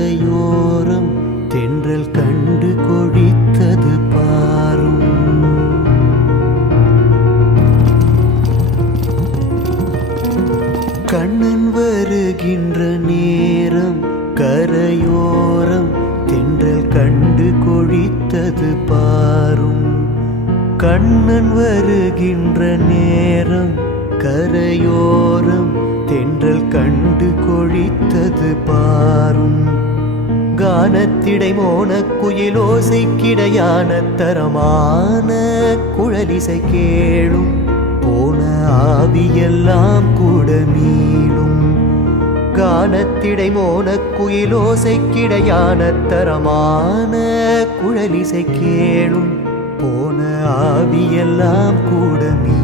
கரையோரம் தென்றல் கண்டு கொழித்தது பாரும். கண்ணன் வருகின்ற நேரம் கரையோரம் தென்றல் கண்டு கொழித்தது பாரும். கண்ணன் வருகின்ற நேரம் கரையோரம் தென்றல் கண்டு கொழித்தது பாரும். கானத்திடை மோன குயிலோசைக்கிடையான தரமான குழலிசை கேளும். போன ஆவியெல்லாம் கூட மீளும். கானத்திடை மோன குயிலோசைக்கிடையான தரமான குழலிசை கேளும். போன ஆவியெல்லாம் கூட மீளும்.